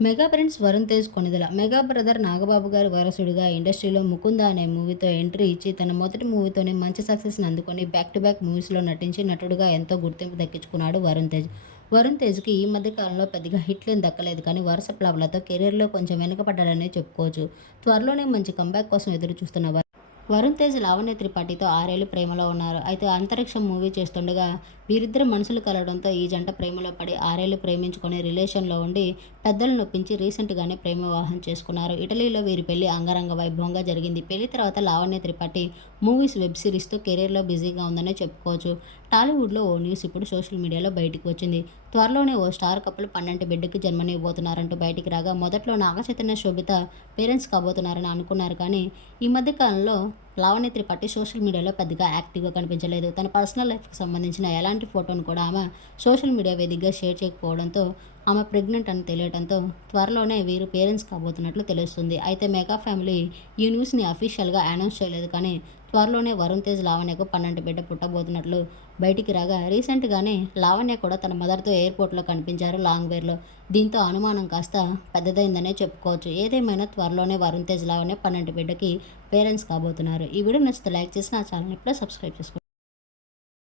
Mega friends Varun Tej Konidela. Mega brother Nagababu గారి వారసుడిగా ఇండస్ట్రీలో ముకుంద అనే మూవీతో ఎంట్రీ ఇచ్చి తన మొదటి మూవీతోనే మంచి సక్సెస్ని అందుకొని బ్యాక్ టు బ్యాక్ మూవీస్లో నటించి నటుడుగా ఎంతో గుర్తింపు దక్కించుకున్నాడు వరుణ్ తేజ్. వరుణ్ తేజ్కి ఈ మధ్య కాలంలో పెద్దగా హిట్లేం దక్కలేదు కానీ వరుస ప్లాబ్లతో కెరీర్లో కొంచెం వెనుకపడ్డాడనే చెప్పుకోవచ్చు. త్వరలోనే మంచి కంబ్యాక్ కోసం ఎదురు చూస్తున్న వరుణ్ తేజ్ లావణ్య త్రిపాఠితో ఆరేళ్ళు ప్రేమలో ఉన్నారు. అయితే అంతరిక్షం మూవీ చేస్తుండగా వీరిద్దరు మనసులు కలవడంతో ఈ జంట ప్రేమలో పడి ఆరేళ్ళు ప్రేమించుకొని రిలేషన్లో ఉండి పెద్దలు నొప్పించి రీసెంట్గానే ప్రేమ వివాహం చేసుకున్నారు. ఇటలీలో వీరి పెళ్ళి అంగరంగ వైభవంగా జరిగింది. పెళ్ళి తర్వాత లావణ్య త్రిపాఠి మూవీస్ వెబ్ సిరీస్తో కెరీర్లో బిజీగా ఉందనే చెప్పుకోవచ్చు. టాలీవుడ్లో ఓ న్యూస్ ఇప్పుడు సోషల్ మీడియాలో బయటికి వచ్చింది. త్వరలోనే ఓ స్టార్ కప్పులు పన్నెండు బిడ్డకి జన్మనివ్వబోతున్నారంటూ బయటికి రాగా మొదట్లో నాగచైతన్య శోభిత పేరెంట్స్ కాబోతున్నారని అనుకున్నారు కానీ ఈ మధ్య కాలంలో లావణ్య త్రిపాఠి సోషల్ మీడియాలో పెద్దగా యాక్టివ్గా కనిపించలేదు. తన పర్సనల్ లైఫ్కి సంబంధించిన ఎలాంటి ఫోటోను కూడా ఆమె సోషల్ మీడియా వేదికగా షేర్ చేయకపోవడంతో ఆమె ప్రెగ్నెంట్ అని తెలియడంతో త్వరలోనే వీరు పేరెంట్స్ కాబోతున్నట్లు తెలుస్తుంది. అయితే మెగా ఫ్యామిలీ ఈ న్యూస్ని అఫీషియల్గా అనౌన్స్ చేయలేదు కానీ త్వరలోనే వరుణ్ తేజ్ లావణ్యకు పన్నెండు బిడ్డ పుట్టబోతున్నట్లు బయటికి రాగా రీసెంట్గానే లావణ్య కూడా తన మదర్తో ఎయిర్పోర్ట్లో కనిపించారు లాంగ్ వేర్లో. దీంతో అనుమానం కాస్త పెద్దదైందనే చెప్పుకోవచ్చు. ఏదేమైనా త్వరలోనే వరుణ్ తేజ్ లావణ్య పన్నెండు బిడ్డకి పేరెంట్స్ కాబోతున్నారు. ఈ వీడియో నచ్చితే లైక్ చేసి నా ఛానల్ ఇప్పుడే సబ్స్క్రైబ్ చేసుకోండి.